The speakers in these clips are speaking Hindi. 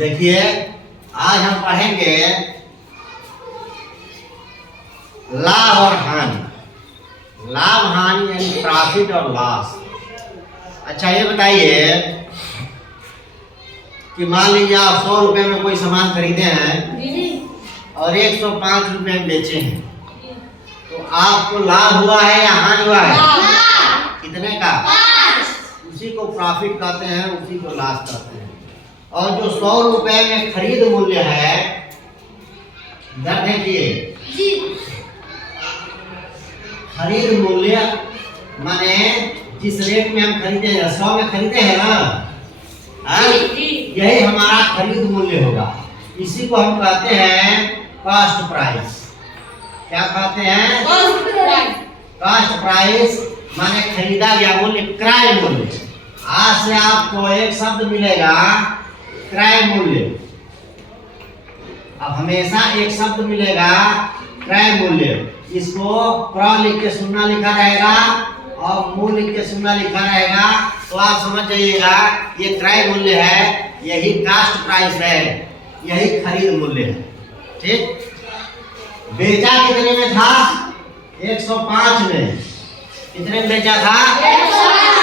देखिए आज हम पढ़ेंगे लाभ और हानि। लाभ हानि यानी प्रॉफिट और लॉस। अच्छा ये बताइए कि मान लीजिए आप 100 रुपए में कोई सामान खरीदे हैं और 105 रुपए में बेचे हैं, तो आपको लाभ हुआ है या हानि हुआ है? कितने का? उसी को प्रॉफिट कहते हैं, उसी को लॉस कहते हैं। और जो 100 रुपए में खरीद मूल्य है, ध्यान देखिए, खरीद मूल्य माने जिस रेट में हम खरीदे हैं, 100 में खरीदे हैं ना, यही हमारा खरीद मूल्य होगा। इसी को हम कहते हैं कॉस्ट प्राइस। क्या कहते हैं? कॉस्ट प्राइस माने खरीदा गया मूल्य, क्रय मूल्य। आज से आपको एक शब्द मिलेगा क्रय मूल्य। अब हमेशा एक शब्द मिलेगा क्रय मूल्य। इसको क्र लिख के सुनना लिखा रहेगा और मूल लिख के सुनना लिखा रहेगा, तो आप समझ जाइएगा ये क्रय मूल्य है, यही कास्ट प्राइस है, यही खरीद मूल्य है। ठीक। बेचा कितने में था? 105 में। कितने में बेचा था?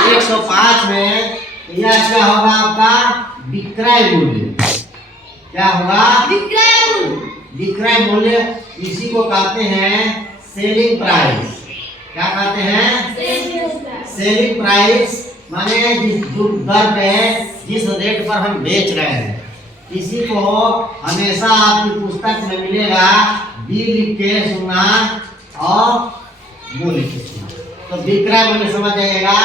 105 में। यह क्या होगा आपका? विक्रय मूल्य। क्या होगा? विक्रय मूल्य। इसी को कहते हैं सेलिंग प्राइस। क्या कहते हैं? सेलिंग प्राइस माने जिस दर पे, जिस रेट पर हम बेच रहे हैं। इसी को हमेशा आपकी पुस्तक में मिलेगा बी लिख के सुनना और मूल लिख के सुनना। तो विक्रय मूल्य समझ जाइएगा,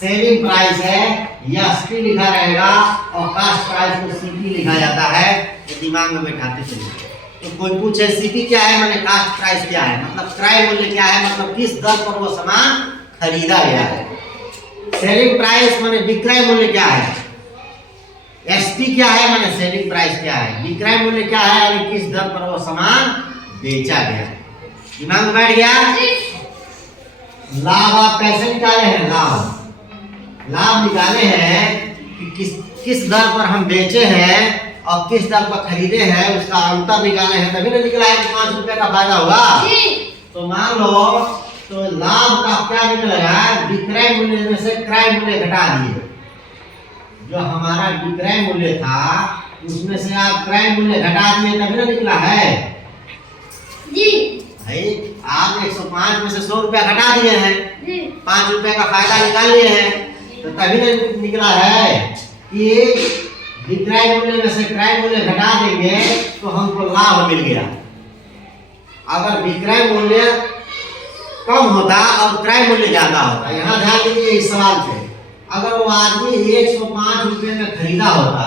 सेलिंग प्राइस है, एसपी लिखा रहेगा और कास्ट प्राइस को सीपी लिखा जाता है। तो दिमाग में बैठाते चलिए। तो कोई पूछे सीपी क्या है, माने कास्ट प्राइस क्या है, मतलब क्रय मूल्य क्या है, मतलब किस दर पर वो सामान खरीदा गया है। सेलिंग प्राइस माने विक्रय मूल्य क्या है, एसपी क्या है माने सेलिंग प्राइस क्या है, विक्रय मूल्य क्या है यानी किस दर पर वो सामान बेचा गया। दिमाग में बैठ गया? लाभ आप कैसे निकाले हैं? लाभ निकाले हैं कि किस दर पर हम बेचे हैं और किस दर पर खरीदे हैं, उसका अंतर निकाले हैं, तभी ना निकला है कि 5 रुपए का फायदा हुआ। तो मान लो तो लाभ का क्या निकलेगा? विक्रय मूल्य में से क्रय मूल्य घटा दिए। जो हमारा विक्रय मूल्य था उसमें से आप क्रय मूल्य घटा दिए, तभी ना निकला है जी। भाई आप 105 में से 100 रुपया घटा दिए हैं, 5 रुपए का फायदा निकाल लिए हैं, तो तभी ना निकला है कि विक्रय मूल्य में से क्रय मूल्य घटा देंगे तो हमको लाभ मिल गया। अगर विक्रय मूल्य कम होता और क्रय मूल्य ज्यादा होता, यहाँ ध्यान दीजिए इस सवाल पे, अगर वो आदमी 105 रुपए में खरीदा होता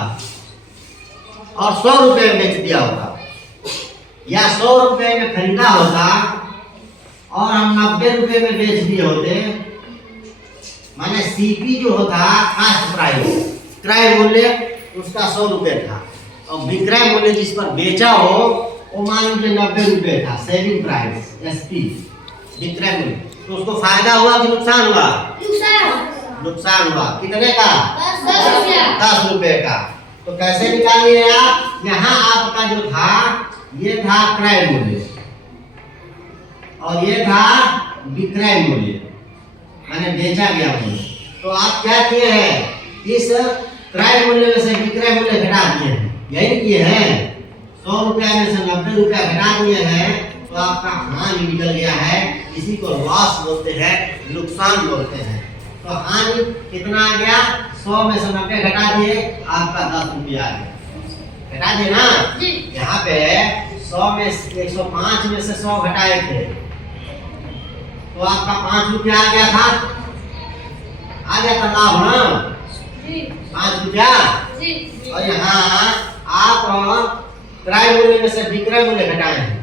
और 100 रुपए में बेच दिया होता, या 100 रुपए में खरीदा होता और हम 90 रुपए में बेच दिए होते, माने सीपी जो होता कास्ट प्राइस, क्रय मूल्य उसका 100 रुपए था और विक्रय मूल्य जिस पर बेचा हो वो मान लीजिए 90 रुपए था, सेलिंग प्राइस एसपी विक्रय मूल्य। तो उसको फायदा हुआ कि नुकसान हुआ? नुकसान हुआ। कितने का? 10 रुपए का। तो कैसे निकालिए आप? यहाँ आपका जो था ये था क्रय मूल्य और ये था विक्रय मूल्य, माने बेचा गया मूल्य। तो आप क्या किए हैं? इस क्रय मूल्य में से विक्रय मूल्य घटा दिए हैं, यही किए हैं। 100 रुपया में से 90 रुपया घटा दिए हैं, तो आपका हानि निकल गया है। इसी को लॉस बोलते हैं, नुकसान बोलते हैं। तो हानि कितना आ गया? 100 में से 90 घटा दिए, आपका 10 रुपया आ गया। घटा दिए ना? यहाँ पे 100 में 105 में से 100 घटाए थे, तो आपका 5 रुपया आ गया था, आ गया था लाभ ना, 5 रुपया। और यहाँ आप क्रय मूल्य में से विक्रय मूल्य घटाए हैं।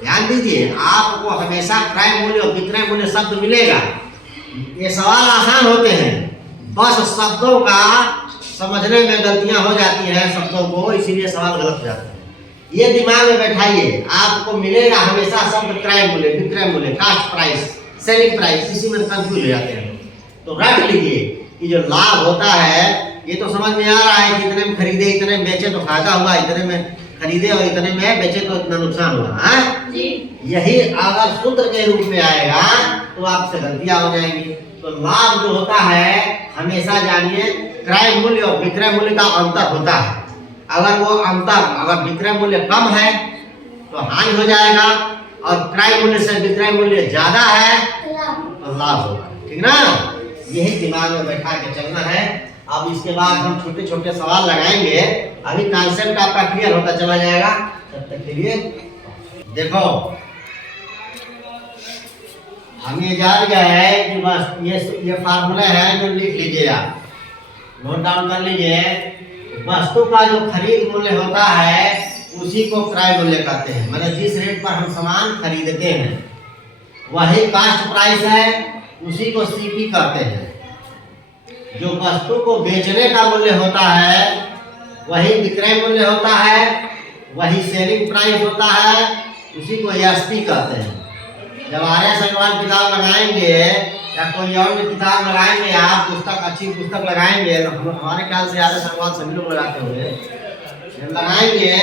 ध्यान दीजिए, आपको हमेशा क्रय मूल्य और विक्रय मूल्य शब्द मिलेगा। ये सवाल आसान होते हैं, बस शब्दों का समझने में गलतियां हो जाती हैं शब्दों को, इसीलिए सवाल गलत हो जाता है। ये दिमाग में बैठाइए, आपको मिलेगा हमेशा शब्द क्रय मूल्य, विक्रय मूल्य, कास्ट प्राइस, सेलिंग प्राइस, इसी में कंफ्यूज हो जाते हैं। तो रख लीजिए कि जो लाभ होता है ये तो समझ में आ रहा है कि इतने में खरीदे इतने में बेचे तो फायदा हुआ, इतने में खरीदे और इतने में बेचे तो इतना नुकसान हुआ है जी। यही अगर सूत्र के रूप में आएगा तो आपसे गलतियां हो जाएंगी। तो लाभ जो होता है हमेशा जानिए क्रय मूल्य और विक्रय मूल्य का अंतर होता है। अगर वो अंतर अगर विक्रय मूल्य कम है तो हानि हो जाएगा, और क्रय मूल्य से विक्रय मूल्य ज्यादा है तो लाभ होगा। ठीक ना, यही दिमाग में बैठा के चलना है। अब इसके बाद हम छोटे छोटे सवाल लगाएंगे। अभी कॉन्सेप्ट आपका क्लियर होता चला जाएगा। तब तक के लिए देखो, हम ये जान गए कि बस ये फार्मूला है जो लिख लीजिए, आप नोट डाउन कर लीजिए। वस्तु का जो खरीद मूल्य होता है उसी को क्रय मूल्य कहते हैं। मतलब जिस रेट पर हम सामान खरीदते हैं वही कास्ट प्राइस है, उसी को सीपी कहते हैं। जो वस्तु को बेचने का मूल्य होता है वही विक्रय मूल्य होता है, वही सेलिंग प्राइस होता है, उसी को एसपी कहते हैं। जब आर्य संगवान किताब लगाएंगे या कोई और भी किताब लगाएंगे, आप पुस्तक अच्छी पुस्तक लगाएंगे, हमारे ख्याल से आर्य संगवान सभी लोग लगाते होंगे, लगाएंगे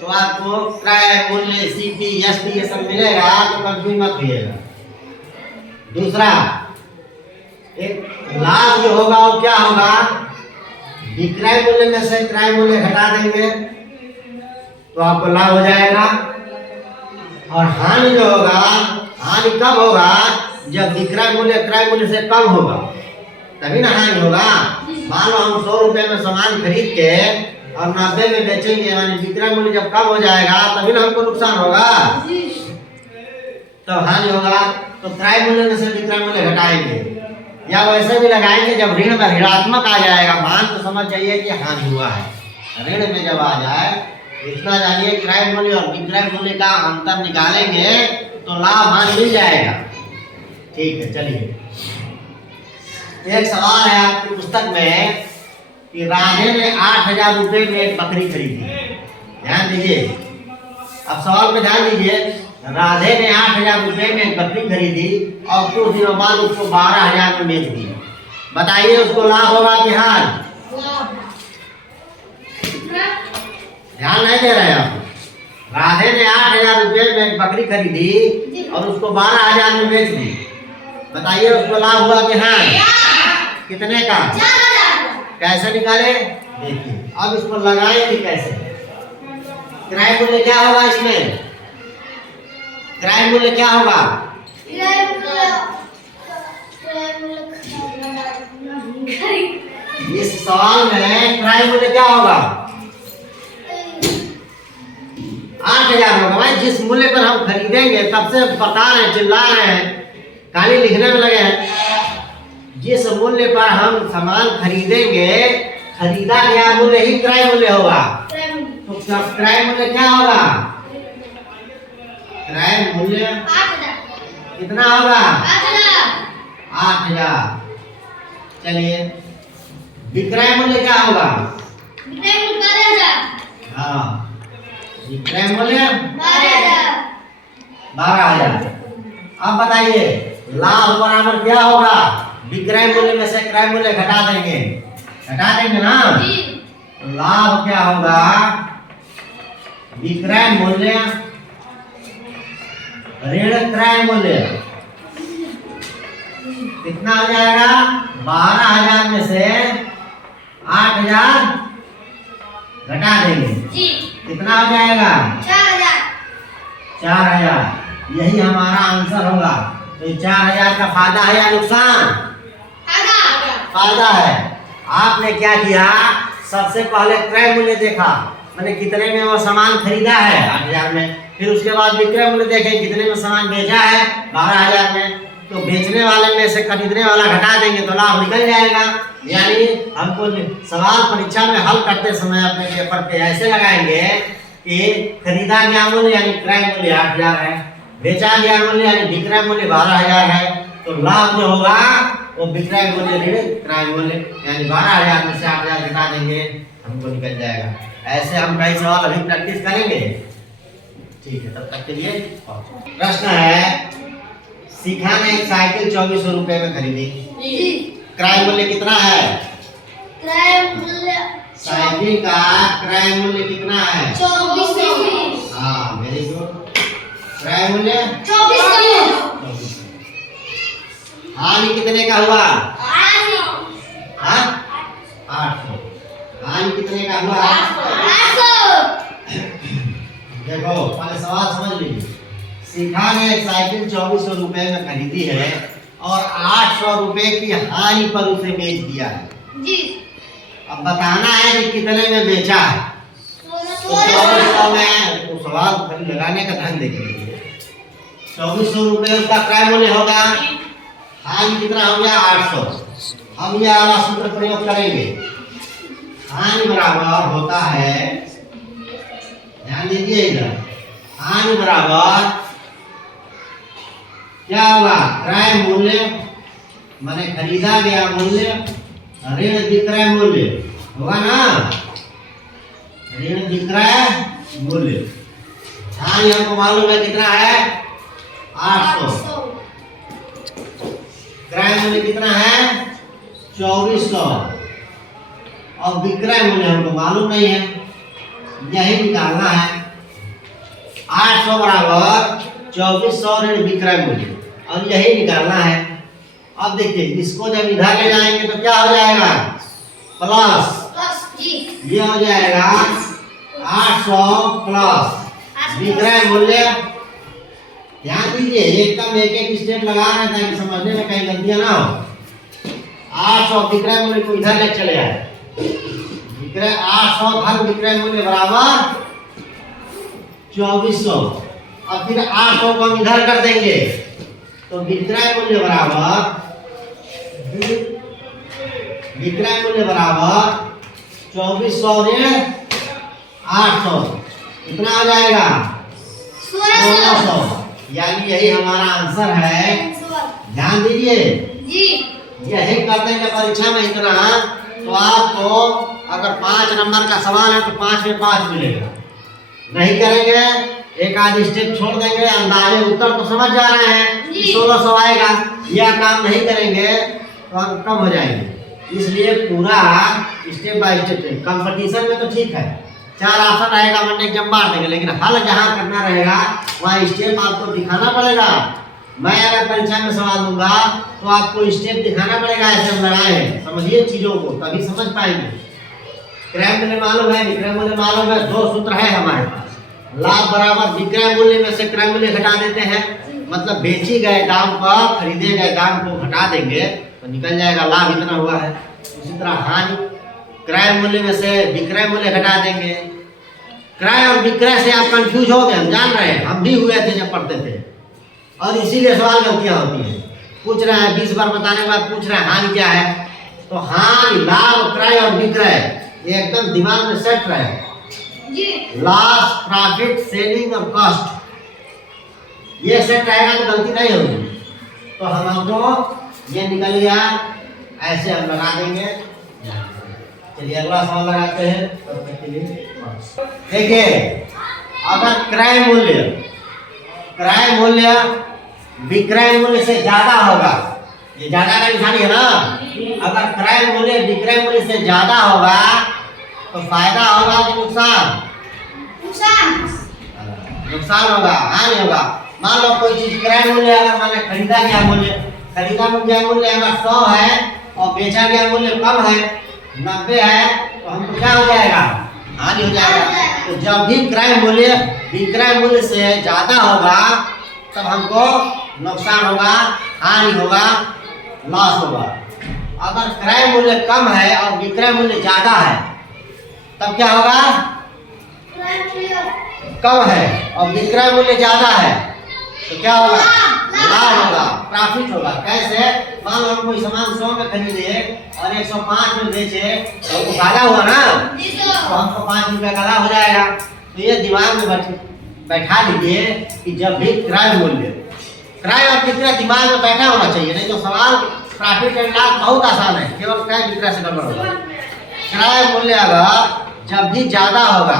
तो आपको क्रय मूल्य सीपी एसपी ये सब मिलेगा, तो कंफ्यूज मत होइएगा। दूसरा, एक लाभ जो होगा वो क्या होगा, विक्रय मूल्य में से क्रय मूल्य घटा देंगे तो आपको लाभ हो जाएगा। और हानि जो होगा, हानि कब होगा, जब विक्रय मूल्य क्रय मूल्य से कम होगा तभी ना हानि होगा। मान लो हम 100 रुपए में सामान खरीद के और 90 में बेचेंगे, मानी विक्रय मूल्य जब कम हो जाएगा तभी ना हमको नुकसान होगा, तब हानि होगा। तो क्रय मूल्य में से विक्रय मूल्य घटाएंगे, या वैसे भी लगाएंगे जब ऋण में ऋणात्मक आ जाएगा मान, तो समझ जाइए कि हानि हुआ है। ऋण में जब आ जाए इतना जानिए, क्रय मूल्य और विक्रय मूल्य का अंतर निकालेंगे तो लाभ हानि मिल जाएगा। ठीक है, चलिए एक सवाल है आपकी पुस्तक में कि राधे ने 8000 रुपए में एक बकरी खरीदी। ध्यान दीजिए, अब सवाल में ध्यान दीजिए। राधे ने 8000 रुपए में एक बकरी खरीदी और कुछ दिनों बाद उसको 12000 में बेच दी। बताइए उसको लाभ होगा कि हानि? ध्यान नहीं दे रहे हैं आप। राधे ने 8000 रुपए में एक बकरी खरीदी और उसको 12000 में बेच दी। बताइए उसको लाभ हुआ कि हानि? कितने का? कैसे निकाले? देखिए, अब इसको लगाएंगे कैसे? क्रय मूल्य क्या होगा इसमें? क्रय मूल्य क्या होगा? इस सवाल में क्रय मूल्य क्या होगा? 8000 होगा भाई। जिस मूल्य पर हम खरीदेंगे, तब से बता रहे हैं, चिल्ला रहे हैं, खाली लिखने में लगे हैं। जिस मूल्य पर हम सामान खरीदेंगे, खरीदा गया मूल्य ही क्रय मूल्य होगा। तो क्रय मूल्य क्या होगा? क्रय मूल्य कितना होगा? 8000। चलिए, विक्रय मूल्य क्या होगा? हाँ, विक्रय मूल्य 12000। अब बताइए लाभ बराबर क्या होगा? विक्रय मूल्य में से क्रय मूल्य घटा देंगे, घटा देंगे ना। तो लाभ क्या होगा? विक्रय मूल्य ऋण क्रय मूल्य कितना हो जाएगा? 12000 में से 8000 घटा देंगे, कितना हो जाएगा? 4000। यही हमारा आंसर होगा। तो 4000 का फायदा है या नुकसान? फायदा है। आपने क्या किया, सबसे पहले क्रय मूल्य देखा, मैंने कितने में वो सामान खरीदा है 8000 में, फिर उसके बाद विक्रय मूल्य देखे कितने में सामान बेचा है 12000 में। तो बेचने वाले में से खरीदने वाला घटा देंगे तो लाभ निकल जाएगा। यानी हमको सवाल परीक्षा में हल करते समय अपने पेपर पे ऐसे लगाएंगे कि खरीदा गया मूल्य यानी क्रय मूल्य 8000 है, बेचा गया मूल्य यानी विक्रय मूल्य 12000 है। तो लाभ जो होगा वो विक्रय मूल्य ऋण क्रय मूल्य यानी 12000 में से 8000 घटा देंगे, हमको निकल जाएगा। ऐसे हम कई सवाल अभी प्रैक्टिस करेंगे। ठीक है, तब तक के लिए प्रश्न है, शिखा ने एक साइकिल 2400 रुपए में खरीदी, क्रय मूल्य कितना है? क्रय मूल्य साइकिल का क्रय मूल्य कितना है? 2400। हाँ, वेरी गुड। क्रय मूल्य 2400। हानि कितने का हुआ? 800। हाँ, 800। हानि कितने का हुआ? 800। देखो पहले सवाल समझ लीजिए। शिखा ने एक साइकिल 2400 रुपए में खरीदी है और 800 रुपए की हानि पर उसे बेच दिया है। जी। अब बताना है कि कितने में बेचा है। तो 2400 में तो सवाल खाली लगाने का ढंग देख लीजिए। 2400 रुपए उसका क्रय मूल्य होगा, हानि कितना हो गया? 800। हम यह वाला सूत्र प्रयोग करेंगे। हानि बराबर होता है, ध्यान दीजिए इधर, हानि बराबर क्या होगा? क्रय मूल्य माने खरीदा गया मूल्य ऋण विक्रय मूल्य होगा ना, ऋण विक्रय मूल्य। हानि हमको मालूम है कितना है? 800। क्रय मूल्य कितना है? 2400। और विक्रय मूल्य हमको मालूम नहीं है, यही निकालना है। 800 बराबर 2400 ऋण विक्रय मूल्य और यही निकालना है। अब देखिए इसको जब इधर ले जाएंगे तो क्या हो जाएगा? प्लस। ये हो जाएगा 800 प्लस विक्रय मूल्य। ध्यान दीजिए एकदम एक एक स्टेप लगा रहे हैं ताकि समझने में कहीं गलतियां ना हो। 800 विक्रय मूल्य को इधर ले चले आए। विक्रय 800 धन विक्रय मूल्य बराबर 2400। अब फिर 800 को हम इधर कर देंगे तो विक्रय मूल्य बराबर 2400 ऋण 800 कितना हो जाएगा? 1600। यानी यही हमारा आंसर है। ध्यान दीजिए जी। यही कर देंगे परीक्षा में इतना तो आपको अगर 5 नंबर का सवाल है तो 5 में 5 मिलेगा। नहीं करेंगे एक आध स्टेप छोड़ देंगे, अंदाजे उत्तर तो समझ जा रहे हैं 1600 आएगा, यह काम नहीं करेंगे तो हम कम हो जाएंगे। इसलिए पूरा स्टेप बाय स्टेप। कंपटीशन में तो ठीक है 4 ऑप्शन रहेगा, वनडे एग्जाम मार देंगे, लेकिन हल जहाँ करना रहेगा वहाँ स्टेप आपको दिखाना पड़ेगा। मैं अगर परीक्षा में सवाल दूंगा तो आपको स्टेप दिखाना पड़ेगा, ऐसे हम लगाए हैं। समझिए चीजों को तभी समझ पाएंगे। क्रय मूल्य मालूम है, विक्रय मूल्य मालूम है, 2 सूत्र है हमारे पास। लाभ बराबर विक्रय मूल्य में से क्रय मूल्य घटा देते हैं, मतलब बेची गए दाम पर खरीदे गए दाम को घटा देंगे तो निकल जाएगा लाभ इतना हुआ है। उसी तरह हानि क्रय मूल्य में से विक्रय मूल्य घटा देंगे। क्रय और विक्रय से आप कंफ्यूज हो गए, हम जान रहे हैं, हम भी हुए थे जब पढ़ते थे और इसीलिए सवाल गलतियां होती हैं। पूछ रहे हैं 20 बार बताने के बाद पूछ रहे हैं हानि क्या है, तो हानि लाभ क्रय और विक्रय ये एकदम दिमाग में सेट रहे। लॉस प्रॉफिट सेलिंग और कॉस्ट ये सेट रहेगा तो गलती नहीं होगी। तो हम हमको ये निकल गया, ऐसे हम लगा देंगे। चलिए अगला सवाल लगाते हैं। तब तक के लिए देखिए अगर क्रय मूल्य विक्रय मूल्य से ज्यादा होगा, ये ज्यादा का निशानी है ना, अगर क्रय मूल्य विक्रय मूल्य से ज्यादा होगा तो फायदा होगा कि नुकसान? नुकसान होगा, हानि होगा। मान लो कोई चीज क्रय मूल्य अगर मैंने खरीदा गया मूल्य अगर 100 है और बेचा गया मूल्य कम है 90 है तो हमको क्या हो जाएगा? हानि हो जाएगा। तो जब भी क्रय मूल्य विक्रय मूल्य से ज्यादा होगा तब हमको नुकसान होगा, हानि होगा, लॉस होगा। अगर क्रय मूल्य कम है और विक्रय मूल्य ज्यादा है तब क्या होगा? कम है और विक्रय मूल्य ज्यादा है तो क्या होगा? लाभ होगा, प्रॉफिट होगा। कैसे? मान लो कोई सामान 100 में खरीदे और 105 में बेचे तो हमको फायदा हुआ ना, तो हमको 5 रुपया का लाभ हो जाएगा। तो ये दिमाग में बैठा लीजिए कि जब भी क्रय और विक्रय दिमाग में बैठा होना चाहिए, नहीं तो सवाल प्रॉफिट एंड लॉस बहुत आसान है, केवल क्रय विक्रय से गड़बड़ होगा। क्रय मूल्य अगर जब भी ज्यादा होगा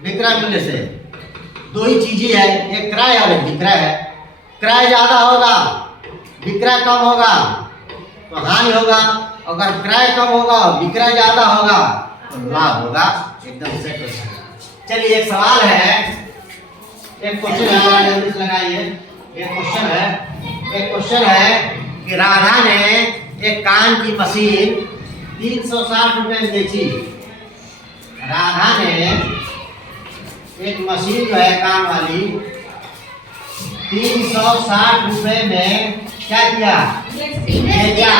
विक्रय मूल्य से, 2 ही चीजें है, एक क्रय और एक विक्रय है। क्रय ज्यादा होगा विक्रय कम होगा तो हानि होगा, अगर क्रय कम होगा विक्रय ज्यादा होगा तो लाभ होगा। एकदम सेट हो जाएगा। चलिए एक सवाल है, एक क्वेश्चन है, जल्दी से लगाइए। एक क्वेश्चन है कि राधा ने एक कान की मशीन 360 रुपए में बेची। राधा ने एक मशीन जो है कान वाली 360 रुपए में क्या किया? बेचा।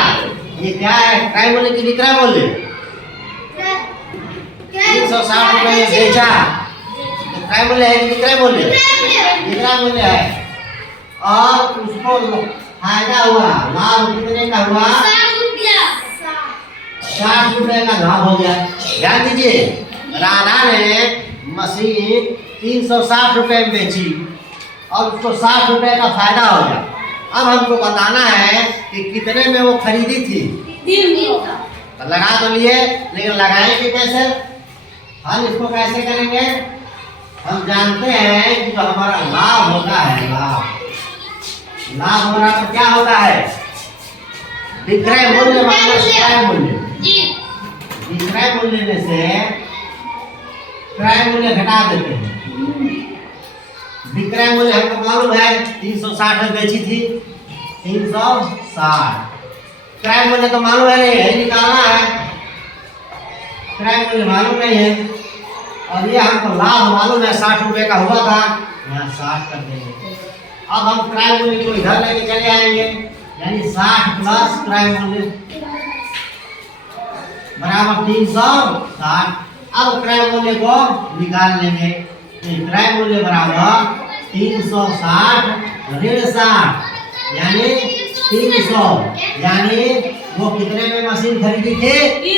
ये क्या है, क्रय मूल्य की विक्रय मूल्य? 360 रुपए में बेचा, तो क्रय मूल्य है कि विक्रय मूल्य? विक्रय मूल्य है। और उसको फायदा हुआ, लाभ कितने का हुआ? 60 रुपए का लाभ हो गया। ध्यान दीजिए, राधा ने मशीन 360 रुपए में बेची और उसको 60 रुपए का फायदा हो गया। अब हमको बताना है कि कितने में वो खरीदी थी। तो लगा तो लिए, लेकिन लगाएंगे कैसे? हम इसको कैसे करेंगे? हम जानते हैं कि जो हमारा लाभ होता है, लाभ हो रहा तो क्या होता है? विक्रय मूल्य माइनस क्रय मूल्य। विक्रय मूल्य में से क्रय मूल्य घटा देते हैं। विक्रय मूल्य हमको मालूम है 360 में बेची थी, 360। क्रय मूल्य तो मालूम है नहीं, है निकालना है। क्रय मूल्य मालूम नहीं है और ये हमको लाभ मालूम है 60 रुपए का हुआ था, यहाँ 60 कर देंगे। अब हम क्रय मूल्य को इधर लेके चले आएंगे, यानी 60 प्लस क्रय मूल्य बराबर 360। अब क्रय मूल्य को निकाल लेंगे। क्रय मूल्य बराबर 360 ऋण 60 यानी 300, यानी वो कितने में मशीन खरीदी थी?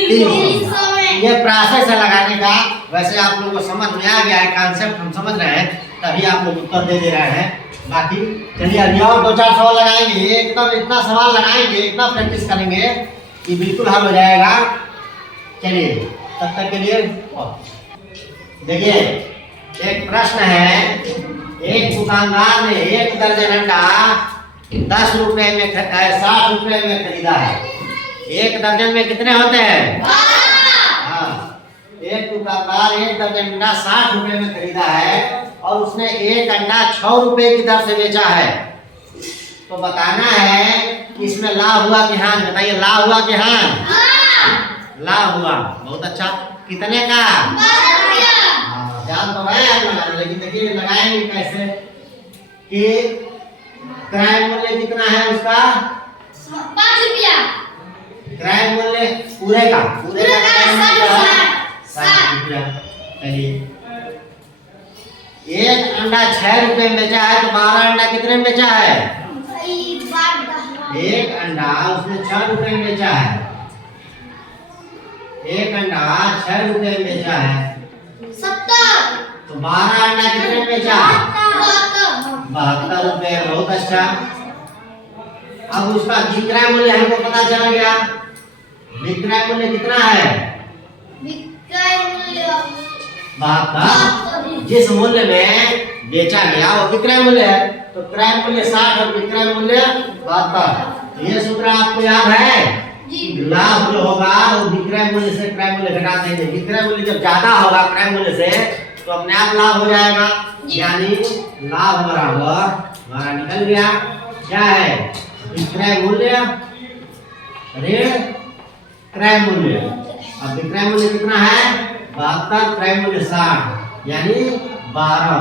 300 में। ये प्रोसेस है लगाने का। वैसे आप लोगों को समझ में आ गया है, कॉन्सेप्ट हम समझ रहे हैं, तभी आप लोग उत्तर दे रहे हैं। बाकी चलिए अभी और 2-4 सवाल लगाएंगे। एकदम इतना सवाल लगाएंगे, इतना प्रैक्टिस करेंगे कि बिल्कुल हल हो जाएगा। चलिए तब तक के लिए देखिए, एक प्रश्न है, एक दुकानदार ने 1 दर्जन अंडा 10 रुपए में 60 रुपए में खरीदा है। 1 दर्जन में कितने होते हैं? हाँ, एक दुकानदार 1 दर्जन अंडा 60 रुपए में खरीदा है और उसने 1 अंडा 6 रुपए की दर से बेचा है। तो बताना है कि इसमें लाभ हुआ कि हानि? बताइए, लाभ हुआ कि हानि? लाभ हुआ। बहुत अच्छा। कितने का? जान तो रहे हैं लगाना, लेकिन देखिए लगाएंगे कैसे कि क्रय मूल्य कितना है उसका? 5 रुपया। क्रय मूल्य पूरे का 60 रुपया। चलिए, 1 अंडा 6 रुपए में बेचा है, तो 12 अंडा कितने में बेचा है? 1 अंडा उसने 6 रुपए में बेचा है। 1 अंडा 6 रुपए में बेचा है, 70। तो 12 अंडा कितने में बेचा? 72 रुपए। बहुत अच्छा। अब उसका विक्रय मूल्य हमको पता चल गया। विक्रय मूल्य कितना है? विक्रय मूल्य 72। जिस मूल्य में बेचा गया वो विक्रय मूल्य है, तो क्रय मूल्य 60 और विक्रय मूल्य 72। ये सूत्र आपको याद है? लाभ जो होगा वो विक्रय मूल्य से क्रय मूल्य घटा देंगे। विक्रय मूल्य जब ज्यादा होगा क्रय मूल्य से तो अपने आप लाभ हो जाएगा, यानी लाभ बराबर हमारा निकल गया। क्या है? विक्रय मूल्य ऋण क्रय मूल्य। अब विक्रय मूल्य कितना है? 72, क्रय मूल्य 60, यानी 12।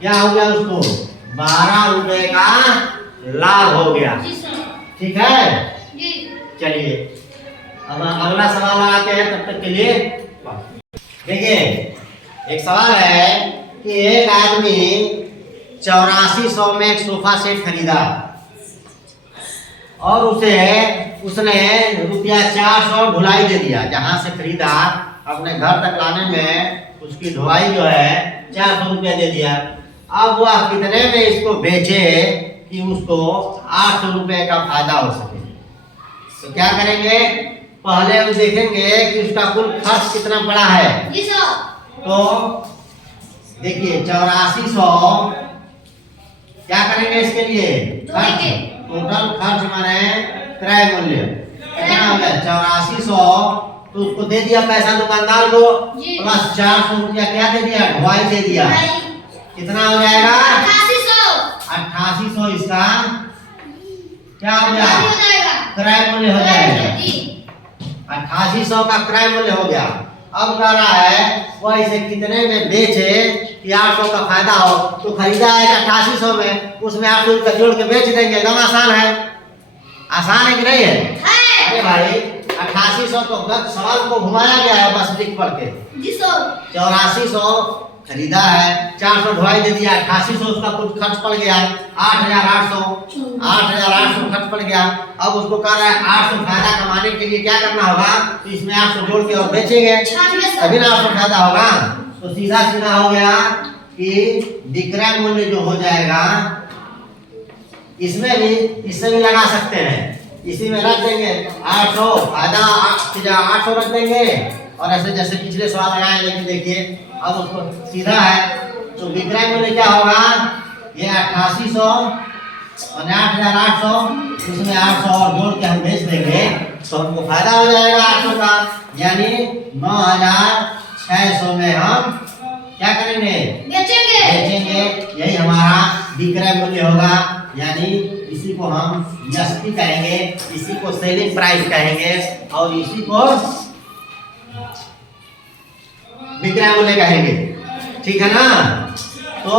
क्या हो गया उसको? 12 रुपए का लाभ हो गया। ठीक है। चलिए अब अगला सवाल आते हैं, तब तक के लिए देखिए, एक सवाल है कि एक आदमी 8400 में एक सोफा सेट खरीदा और उसने रुपया 400 ढुलाई दे दिया। जहां से खरीदा अपने घर तक लाने में उसकी ढुलाई जो है 400 रुपया दे दिया। अब वह कितने में इसको बेचे कि उसको 800 रुपए का फायदा हो सके? तो क्या करेंगे? पहले हम देखेंगे कि उसका कुल खर्च कितना पड़ा है। तो देखिए 8400, क्या करेंगे इसके लिए? खर्च, टोटल खर्च माने क्रय मूल्य। कितना हो गया 8400, तो उसको दे दिया पैसा दुकानदार को, जी। प्लस 400 रुपया क्या दे दिया, ढुआई दे दिया। कितना हो जाएगा 8800। इसका क्या हो गया, क्रय मूल्य हो जाएगा। 8800 का क्रय मूल्य हो गया। अब कह रहा है वह इसे कितने में बेचे कि 800 का फायदा हो, तो खरीदा है 8800 में, उसमें 800 रुपया जोड़ के बेच देंगे। एकदम आसान है, आसान है कि नहीं है? अरे भाई 8800 तो गलत सवाल को घुमाया गया है बस लिख पढ़ के। 8400 खरीदा है, 400 ढुआई दे दिया, 8800 उसका कुछ खर्च पड़ गया, 8800 खर्च पड़ गया। अब उसको कह रहा है 800 फायदा कमाने के लिए क्या करना होगा, तो इसमें 800 जोड़ के और बेचेंगे तभी ना 800 फायदा होगा। तो सीधा सीधा हो गया कि विक्रय मूल्य जो हो जाएगा, इसमें भी इससे भी लगा सकते हैं, इसी में रख देंगे 800 फायदा 800 रख देंगे, और ऐसे जैसे पिछले सवाल लगाए। लेकिन देखिए अब उसको सीधा है, तो विक्रय मूल्य क्या होगा, ये 8800 और 8800, उसमें 800 और जोड़ के हम बेच देंगे तो हमको फायदा हो जाएगा 800 का, यानी 9600 में हम क्या करेंगे, बेचेंगे। यही हमारा विक्रय मूल्य होगा, यानी इसी को हम एसपी कहेंगे, इसी को सेलिंग प्राइस कहेंगे, और इसी को विक्रय मूल्य कहेंगे। ठीक है ना? तो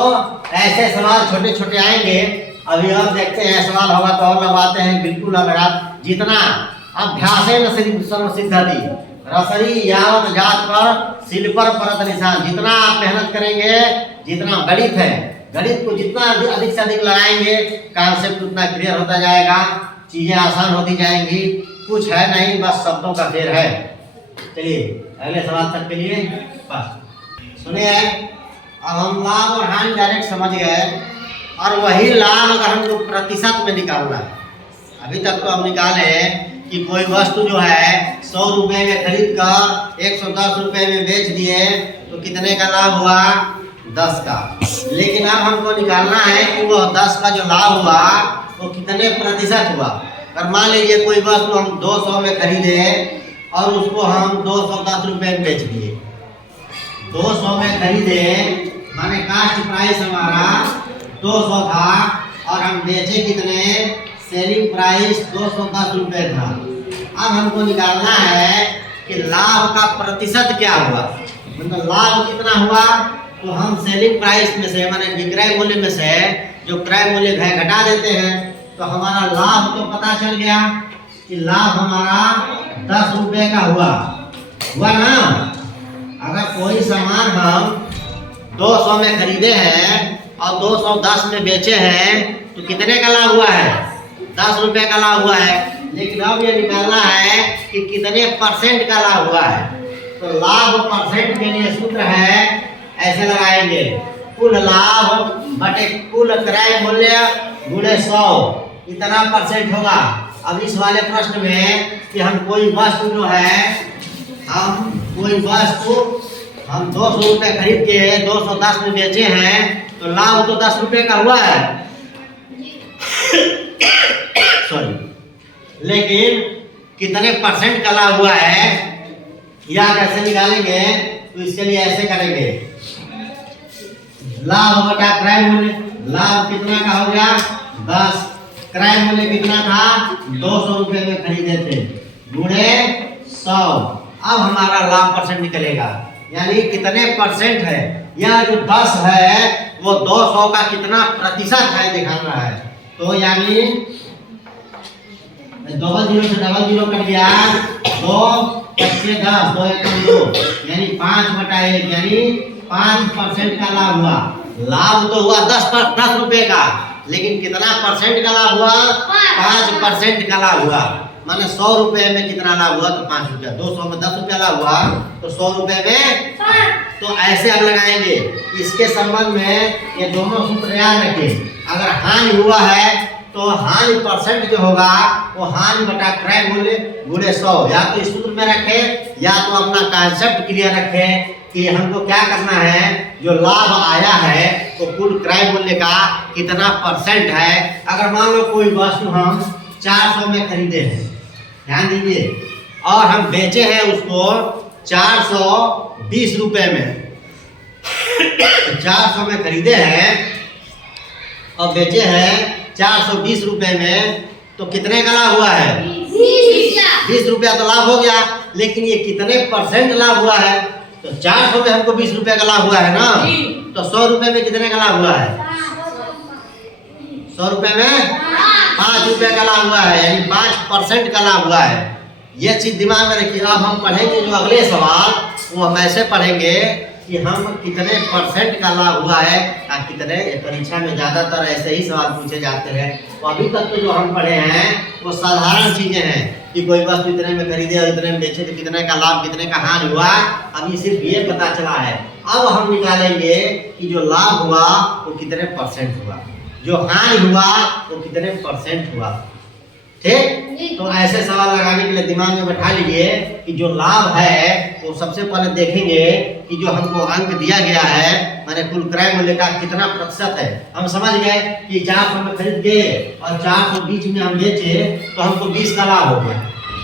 ऐसे सवाल छोटे छोटे आएंगे। अभी अब देखते हैं सवाल होगा तो और लगवाते हैं। बिल्कुल अगर आप जितना अभ्यास है सिद्धादि रसरी यावत जात पर सिल पर परत निशान, जितना आप मेहनत करेंगे, जितना गणित है, गणित को जितना अधिक से अधिक लगाएंगे, कॉन्सेप्ट उतना क्लियर होता जाएगा, चीजें आसान होती जाएंगी। कुछ है नहीं, बस शब्दों का फेर है। चलिए अगले सवाल तक के लिए बस सुनिए। अब हम लाभ और हानि डायरेक्ट समझ गए, और वही लाभ अगर हमको प्रतिशत में निकालना है। अभी तक तो हम निकाले कि कोई वस्तु जो है 100 रुपये में खरीद कर 110 रुपये में बेच दिए तो कितने का लाभ हुआ, 10 का। लेकिन अब हमको निकालना है कि वो 10 का जो लाभ हुआ वो कितने प्रतिशत हुआ। अगर मान लीजिए कोई वस्तु हम 200 में खरीदे और उसको हम 210 रुपये में बेच दिए। 200 में खरीदे माने कास्ट प्राइस हमारा 200 था, और हम बेचे कितने, सेलिंग प्राइस 210 रुपये था। अब हमको निकालना है कि लाभ का प्रतिशत क्या हुआ, मतलब लाभ कितना हुआ। तो हम सेलिंग प्राइस में से माने विक्रय मूल्य में से जो क्रय मूल्य है घटा देते हैं, तो हमारा लाभ तो पता चल गया कि लाभ हमारा 10 रुपये का हुआ ना। अगर कोई सामान हम 200 में खरीदे हैं और 210 में बेचे हैं तो कितने का लाभ हुआ है, 10 रुपये का लाभ हुआ है। लेकिन अब ये निकालना है कि कितने परसेंट का लाभ हुआ है। तो लाभ परसेंट के लिए सूत्र है, ऐसे लगाएंगे, कुल लाभ बटे कुल क्रय मूल्य गुणे 100, इतना परसेंट होगा। अब इस वाले प्रश्न में कि हम कोई वस्तु जो है, हम 200 रुपये खरीद के 210 में बेचे हैं, तो लाभ तो 10 रुपये का हुआ है सॉरी, लेकिन कितने परसेंट का लाभ हुआ है या कैसे निकालेंगे, तो इसके लिए ऐसे करेंगे, लाभ बटा क्रय मूल्य। लाभ कितना का हो गया 10, क्रय मूल्य कितना था 200 रुपये में खरीदे थे, गुणे 100। अब हमारा लाभ परसेंट निकलेगा, यानी कितने परसेंट है। यह जो 10 है वो 200 का कितना प्रतिशत है दिखाना है। तो यानी डबल जीरो से डबल जीरो कट गया, 2 25 10, 2 1 2, यानी 5/1, यानी 5% का लाभ हुआ। लाभ तो हुआ 10 रुपये का, लेकिन कितना परसेंट का लाभ हुआ, 5% का लाभ हुआ। माने 100 रुपये में कितना लाभ हुआ, तो 5 रुपया। 200 में 10 रुपया लाभ हुआ, तो 100 रुपये में 5। तो ऐसे अब लगाएंगे। इसके संबंध में ये दोनों सूत्र याद रखें। अगर हानि हुआ है तो हानि परसेंट जो होगा वो हानि बटा क्रय मूल्य गुणे 100, या तो इस सूत्र में रखें या तो अपना कॉन्सेप्ट क्लियर रखें कि हमको क्या करना है। जो लाभ आया है तो कुल क्रय मूल्य का कितना परसेंट है। अगर मान लो कोई वस्तु हम 400 में खरीदे हैं ध्यान दीजिए, और हम बेचे हैं उसको 420 रुपए में। 400 में खरीदे हैं और बेचे हैं 420 रुपए में, तो कितने का लाभ हुआ है? 20 रुपया तो लाभ हो गया, लेकिन ये कितने परसेंट लाभ हुआ है? तो 400 में हमको 20 रुपये का लाभ हुआ है ना, तो 100 रुपये में कितने का लाभ हुआ है? 100 रुपये में 5 रुपये का लाभ हुआ है, यानी 5% का लाभ हुआ है। ये चीज दिमाग में रखिए। अब हम पढ़ेंगे जो अगले सवाल, वो हम ऐसे पढ़ेंगे कि हम कितने परसेंट का लाभ हुआ है और कितने। परीक्षा में ज़्यादातर ऐसे ही सवाल पूछे जाते हैं। तो अभी तक तो जो हम पढ़े हैं वो साधारण चीज़ें हैं कि कोई वस्तु इतने में खरीदे और इतने में बेचे तो कितने का लाभ कितने का हानि हुआ, अभी सिर्फ ये पता चला है। अब हम निकालेंगे कि जो लाभ हुआ वो कितने परसेंट हुआ, जो हानि हुआ वो कितने परसेंट हुआ। ठीक, तो ऐसे सवाल लगाने के लिए दिमाग में बैठा लीजिए कि जो लाभ है वो सबसे पहले देखेंगे कि जो हमको अंक दिया गया है, माने कुल क्रय मूल्य का कितना प्रतिशत है। हम समझ गए कि 400 में खरीद गए और 420 में हम बेचे तो हमको 20 का लाभ हो गया।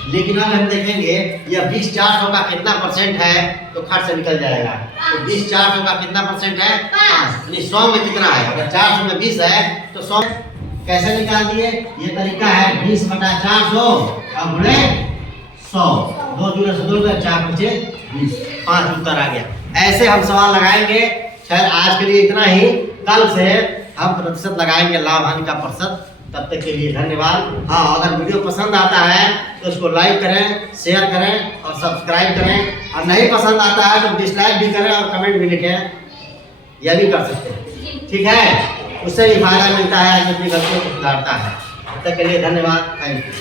लेकिन अब हम देखेंगे यह 20 400 का कितना परसेंट है, तो खट से निकल जाएगा। तो 20 400 का कितना परसेंट है? 5। 100 में कितना है? अगर 400 में 20 है तो 100 कैसे निकाल दिए? ये तरीका है 20/400 और गुणे 100। 2 दूनी से 2 4 5 20, 5 उत्तर आ गया। ऐसे हम सवाल लगाएंगे। खैर आज के लिए इतना ही, कल से हम प्रतिशत लगाएंगे लाभ हानि का प्रतिशत। तब तक के लिए धन्यवाद। हाँ, अगर वीडियो पसंद आता है तो उसको लाइक करें, शेयर करें और सब्सक्राइब करें। और नहीं पसंद आता है तो डिसलाइक भी करें और कमेंट भी लिखें, यह भी कर सकते हैं। ठीक है, उससे भी फायदा मिलता है, आदमी अपनी गलतियों को सुधारता है। तब तक के लिए धन्यवाद, थैंक यू।